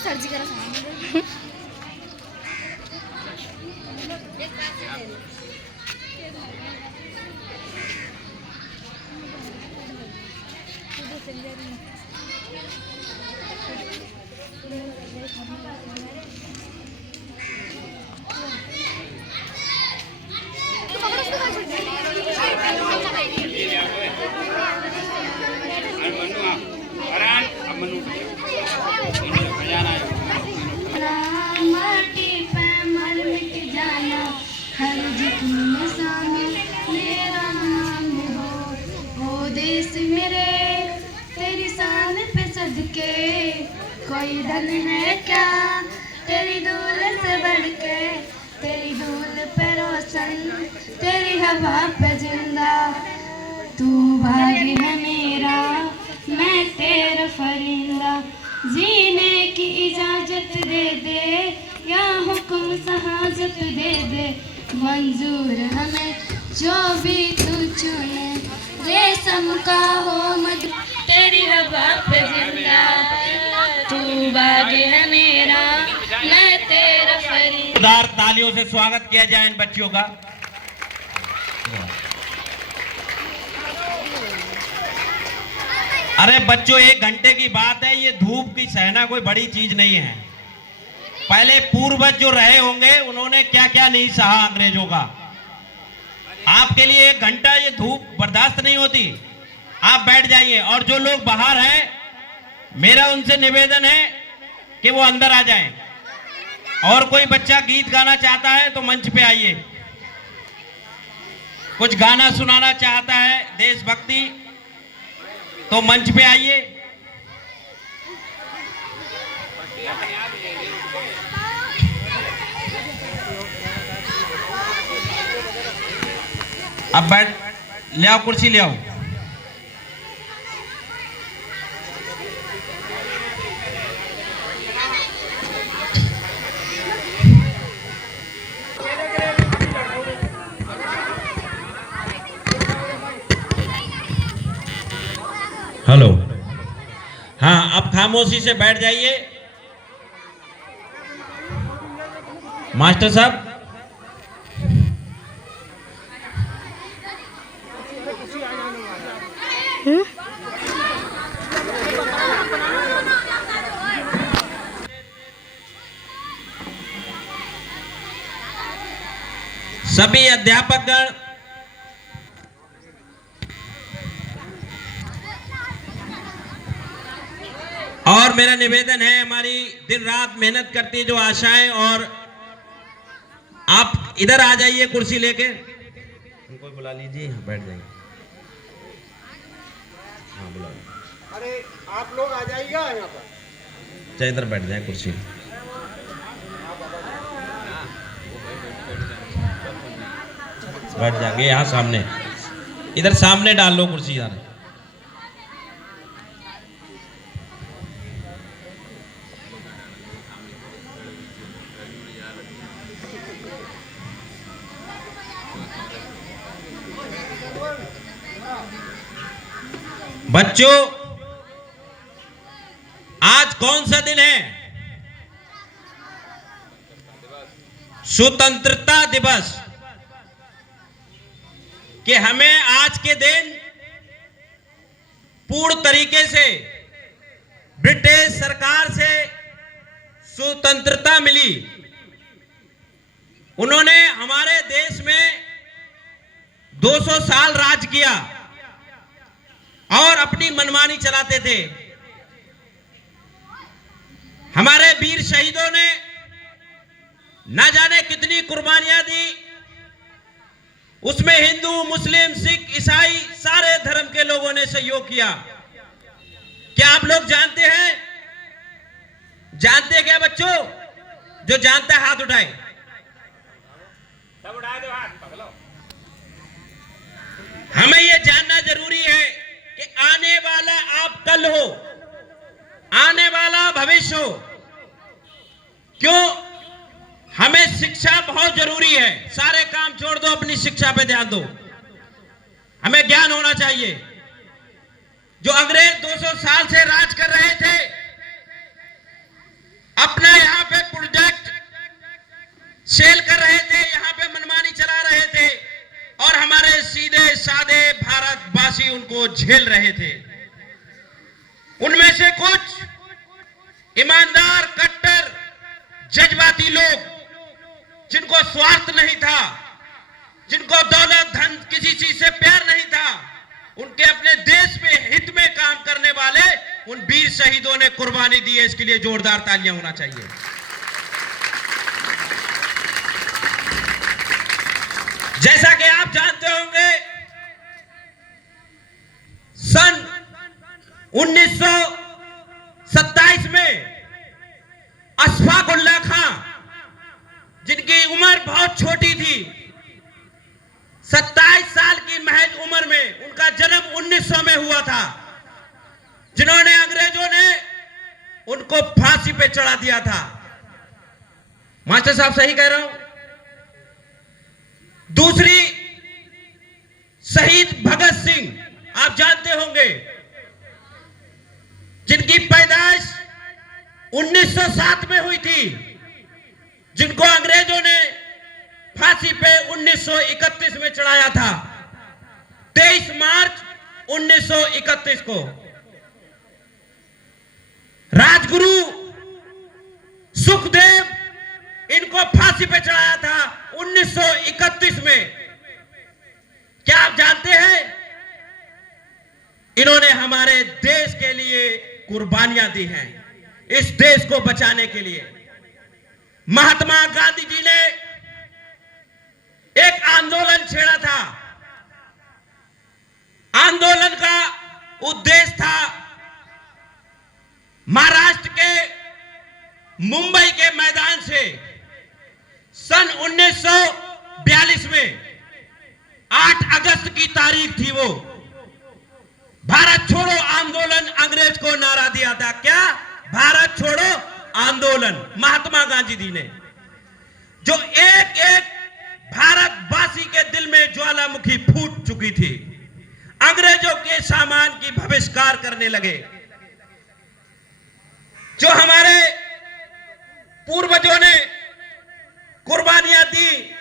सर्जी करा कोई धन है क्या तेरी धूल से बढ़ के, तेरी धूल पे रोशन, तेरी हवा पे जिंदा। तू भाग्य है मेरा, मैं तेरा फरिंदा। जीने की इजाजत दे दे या हुक्म सहाजत दे दे। मंजूर हमें जो भी तू चुने, रेशम का हो मद तेरी हवा पे जिंदा। तू भाग्य है मेरा, मैं तेरा फरिंदा। तालियों से स्वागत किया जाए इन बच्चियों का। अरे बच्चों, 1 घंटे की बात है, ये धूप की सहना कोई बड़ी चीज नहीं है। पहले पूर्वज जो रहे होंगे उन्होंने क्या क्या नहीं सहा अंग्रेजों का। आपके लिए 1 घंटा ये धूप बर्दाश्त नहीं होती, आप बैठ जाइए। और जो लोग बाहर हैं, मेरा उनसे निवेदन है कि वो अंदर आ जाएं। और कोई बच्चा गीत गाना चाहता है तो मंच पे आइए। कुछ गाना सुनाना चाहता है देशभक्ति तो मंच पे आइए। अब बैठ, ले आओ कुर्सी, ले आओ। हेलो, हाँ, अब खामोशी से बैठ जाइए। मास्टर साहब, सभी अध्यापकगण, और मेरा निवेदन है, हमारी दिन रात मेहनत करती जो आशाएं, और आप इधर आ जाइए कुर्सी लेके। उनको बुला लीजिए, बैठ जाइए। हाँ, बुला। अरे आप लोग आ जाइएगा यहाँ पर। चाहे इधर बैठ जाए कुर्सी। बैठ जाएंगे यहाँ सामने, इधर सामने डाल लो कुर्सी यार। बच्चों, आज कौन सा दिन है? स्वतंत्रता दिवस। कि हमें आज के दिन पूर्ण तरीके से ब्रिटिश सरकार से स्वतंत्रता मिली। उन्होंने हमारे देश में 200 साल राज किया और अपनी मनमानी चलाते थे। हमारे वीर शहीदों ने ना जाने कितनी कुर्बानियां दी। उसमें हिंदू, मुस्लिम, सिख, ईसाई सारे धर्म के लोगों ने सहयोग किया। क्या आप लोग जानते हैं? जानते क्या बच्चों? जो जानता है हाथ उठाए। सब उठा दो हाथ, पकड़ो। हमें यह जानना जरूरी है कि आने वाला आप कल हो, आने वाला भविष्य हो। क्यों? हमें शिक्षा बहुत जरूरी है। सारे काम छोड़ दो, अपनी शिक्षा पे ध्यान दो। हमें ज्ञान होना चाहिए। जो अंग्रेज 200 साल से राज कर रहे थे, झेल रहे थे। उनमें से कुछ ईमानदार, कट्टर, जज्बाती लोग, जिनको स्वार्थ नहीं था, जिनको दौलत धन किसी चीज से प्यार नहीं था, उनके अपने देश में हित में काम करने वाले उन वीर शहीदों ने कुर्बानी दी है। इसके लिए जोरदार तालियां होना चाहिए। जैसा कि आप जानते होंगे, सन 1927 में अशफाक उल्लाह खां, जिनकी उम्र बहुत छोटी थी, 27 साल की महज उम्र में, उनका जन्म 1900 में हुआ था, जिन्होंने अंग्रेजों ने उनको फांसी पे चढ़ा दिया था। मास्टर साहब सही कह रहा हूं? दूसरी, शहीद भगत सिंह, आप जानते होंगे, जिनकी पैदाइश 1907 में हुई थी, जिनको अंग्रेजों ने फांसी पे 1931 में चढ़ाया था, 23 मार्च 1931 को। राजगुरु सुखदेव, इनको फांसी पे चढ़ाया था 1931 में। क्या आप जानते हैं, इन्होंने हमारे देश के लिए कुर्बानियां दी हैं, इस देश को बचाने के लिए। महात्मा गांधी जी ने एक आंदोलन छेड़ा था। आंदोलन का उद्देश्य था महाराष्ट्र के मुंबई के मैदान से सन 1942 में 8 अगस्त की तारीख थी, वो भारत छोड़ो आंदोलन अंग्रेज को नारा दिया था। क्या? भारत छोड़ो आंदोलन। महात्मा गांधी जी ने, जो एक एक भारतवासी के दिल में ज्वालामुखी फूट चुकी थी, अंग्रेजों के सामान की बहिष्कार करने लगे। जो हमारे पूर्वजों ने कुर्बानियां दी,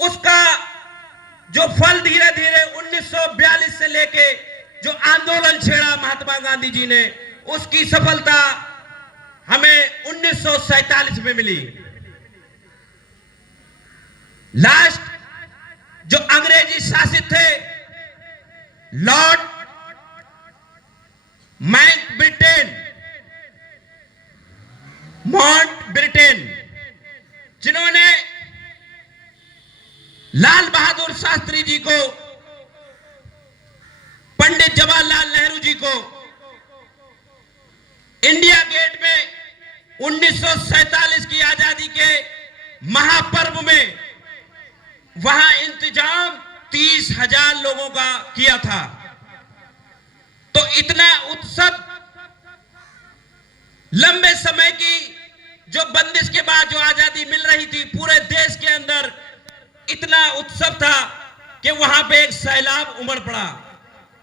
उसका जो फल धीरे धीरे 1942 से लेके जो आंदोलन छेड़ा महात्मा गांधी जी ने, उसकी सफलता हमें 1947 में मिली। लास्ट जो अंग्रेजी शासित थे, लॉर्ड माउंटबेटन, जिन्होंने लाल बहादुर शास्त्री जी को, पंडित जवाहरलाल नेहरू जी को इंडिया गेट में 1947 की आजादी के महापर्व में वहां इंतजाम 30,000 लोगों का किया था। तो इतना उत्सव, लंबे समय की जो बंदिश के बाद जो आजादी मिल रही थी, पूरे देश के अंदर इतना उत्सव था कि वहां पे एक सैलाब उमड़ पड़ा।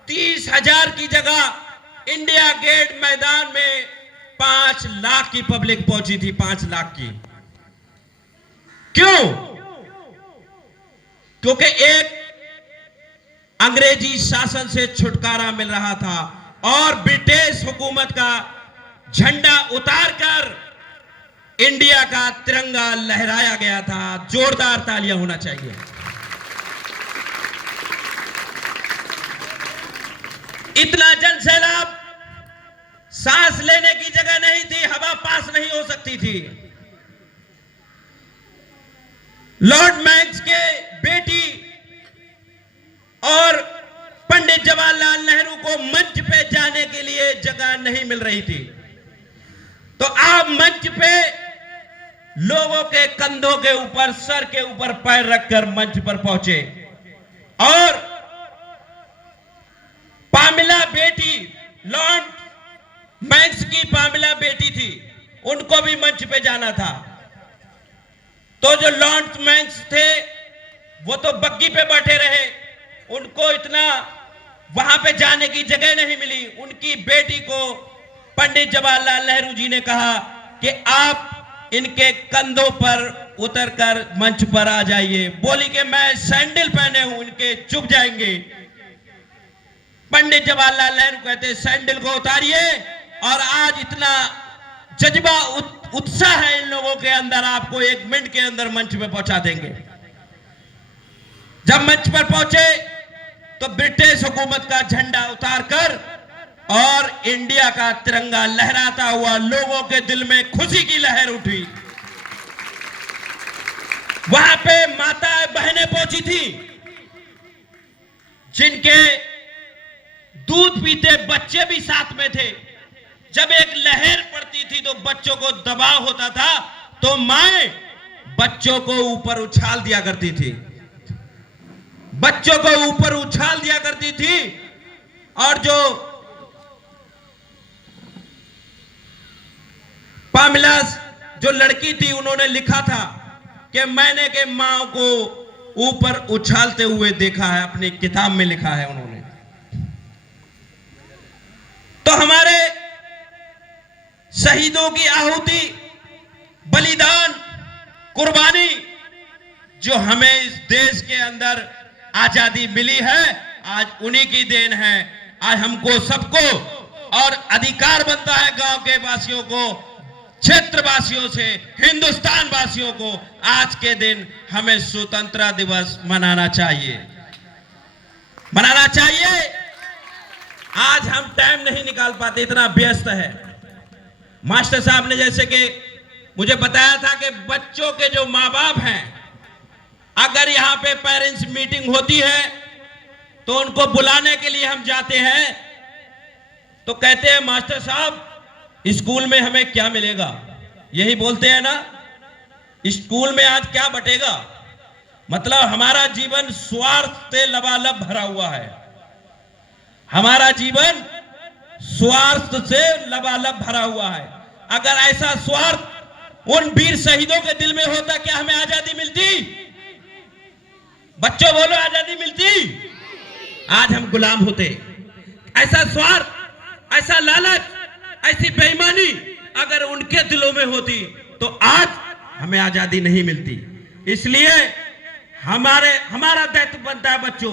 30,000 की जगह इंडिया गेट मैदान में 5 लाख की पब्लिक पहुंची थी। 5 लाख की। क्यों? क्योंकि एक अंग्रेजी शासन से छुटकारा मिल रहा था और ब्रिटिश हुकूमत का झंडा उतारकर इंडिया का तिरंगा लहराया गया था। जोरदार तालियां होना चाहिए। इतना जन सैलाब, सांस लेने की जगह नहीं थी, हवा पास नहीं हो सकती थी। लॉर्ड मैक्स के बेटी और पंडित जवाहरलाल नेहरू को मंच पे जाने के लिए जगह नहीं मिल रही थी। तो आप मंच पे लोगों के कंधों के ऊपर, सर के ऊपर पैर रखकर मंच पर पहुंचे और पामिला बेटी, लॉर्ड मैक्स की पामिला बेटी थी, उनको भी मंच पे जाना था। तो जो लॉर्ड मैक्स थे वो तो बग्गी पे बैठे रहे, उनको इतना वहां पे जाने की जगह नहीं मिली। उनकी बेटी को पंडित जवाहरलाल नेहरू जी ने कहा कि आप इनके कंधों पर उतरकर मंच पर आ जाइए। बोली कि मैं सैंडल पहने हूं, इनके चुप जाएंगे। पंडित जवाहरलाल नेहरू कहते सैंडल को उतारिए, और आज इतना जज्बा उत्साह है इन लोगों के अंदर, आपको 1 मिनट के अंदर मंच पे पहुंचा देंगे। जब मंच पर पहुंचे तो ब्रिटिश हुकूमत का झंडा उतारकर और इंडिया का तिरंगा लहराता हुआ लोगों के दिल में खुशी की लहर उठी। वहां पे माता बहनें पहुंची थी, जिनके दूध पीते बच्चे भी साथ में थे। जब एक लहर पड़ती थी तो बच्चों को दबाव होता था, तो माएं बच्चों को ऊपर उछाल दिया करती थी, बच्चों को ऊपर उछाल दिया करती थी। और जो पामिला जो लड़की थी, उन्होंने लिखा था कि मैंने के मां को ऊपर उछालते हुए देखा है, अपनी किताब में लिखा है उन्होंने। तो हमारे शहीदों की आहुति, बलिदान, कुर्बानी, जो हमें इस देश के अंदर आजादी मिली है, आज उन्हीं की देन है। आज हमको सबको और अधिकार बनता है गांव के वासियों को, क्षेत्रवासियों से, हिंदुस्तान वासियों को आज के दिन हमें स्वतंत्रता दिवस मनाना चाहिए, मनाना चाहिए। आज हम टाइम नहीं निकाल पाते, इतना व्यस्त है। मास्टर साहब ने जैसे कि मुझे बताया था कि बच्चों के जो माँ बाप हैं, अगर यहाँ पे पेरेंट्स मीटिंग होती है तो उनको बुलाने के लिए हम जाते हैं, तो कहते हैं मास्टर साहब स्कूल में हमें क्या मिलेगा, यही बोलते हैं ना, स्कूल में आज क्या बटेगा। मतलब हमारा जीवन स्वार्थ से लबालब भरा हुआ है, हमारा जीवन स्वार्थ से लबालब भरा हुआ है। अगर ऐसा स्वार्थ उन वीर शहीदों के दिल में होता, क्या हमें आजादी मिलती? बच्चों बोलो, आजादी मिलती? आज हम गुलाम होते। ऐसा स्वार्थ, ऐसा लालच, ऐसी बेईमानी अगर उनके दिलों में होती तो आज हमें आजादी नहीं मिलती। इसलिए हमारा दायित्व बनता है बच्चों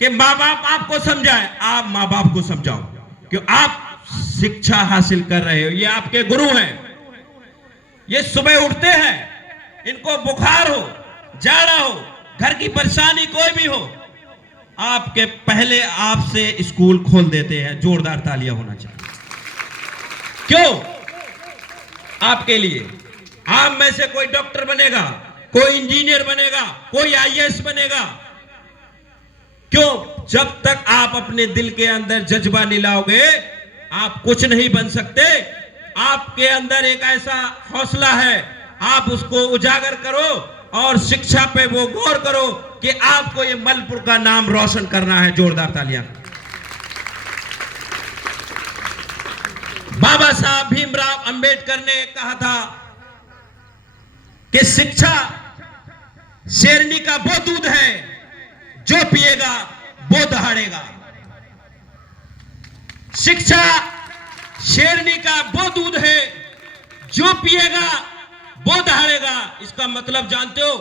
कि माँ बाप आपको समझाएं, आप माँ बाप को समझाओ, क्यों आप शिक्षा हासिल कर रहे हो। ये आपके गुरु हैं, ये सुबह उठते हैं, इनको बुखार हो, जाड़ा हो, घर की परेशानी कोई भी हो, आपके पहले आपसे स्कूल खोल देते हैं। जोरदार तालियां होना चाहिए। क्यों? आपके लिए। आप में से कोई डॉक्टर बनेगा, कोई इंजीनियर बनेगा, कोई आईएएस बनेगा। क्यों? जब तक आप अपने दिल के अंदर जज्बा नहीं लाओगे, आप कुछ नहीं बन सकते। आपके अंदर एक ऐसा हौसला है, आप उसको उजागर करो और शिक्षा पे वो गौर करो कि आपको ये मलपुर का नाम रोशन करना है। जोरदार तालियां। बाबा साहब भीमराव अंबेडकर ने कहा था कि शिक्षा शेरनी का वो दूध है जो पिएगा वो दहाड़ेगा। शिक्षा शेरनी का वो दूध है जो पिएगा वो दहाड़ेगा। इसका मतलब जानते हो?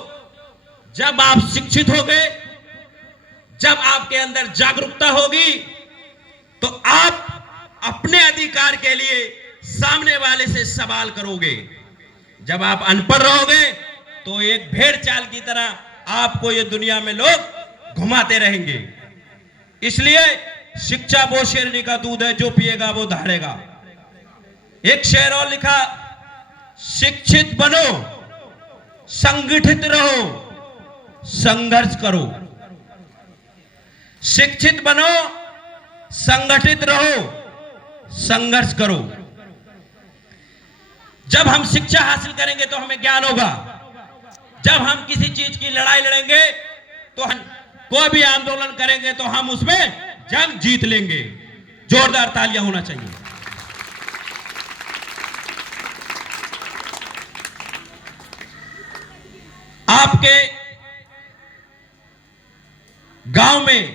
जब आप शिक्षित हो गए, जब आपके अंदर जागरूकता होगी, तो आप अपने अधिकार के लिए सामने वाले से सवाल करोगे। जब आप अनपढ़ रहोगे तो एक भेड़ चाल की तरह आपको ये दुनिया में लोग घुमाते रहेंगे। इसलिए शिक्षा वो शेरनी का दूध है, जो पिएगा वो दहाड़ेगा। एक शेर और लिखा, शिक्षित बनो, संगठित रहो, संघर्ष करो। शिक्षित बनो, संगठित रहो, संघर्ष करो। जब हम शिक्षा हासिल करेंगे तो हमें ज्ञान होगा। जब हम किसी चीज की लड़ाई लड़ेंगे, तो हम कोई भी आंदोलन करेंगे तो हम उसमें जंग जीत लेंगे। जोरदार तालियां होना चाहिए। आपके गांव में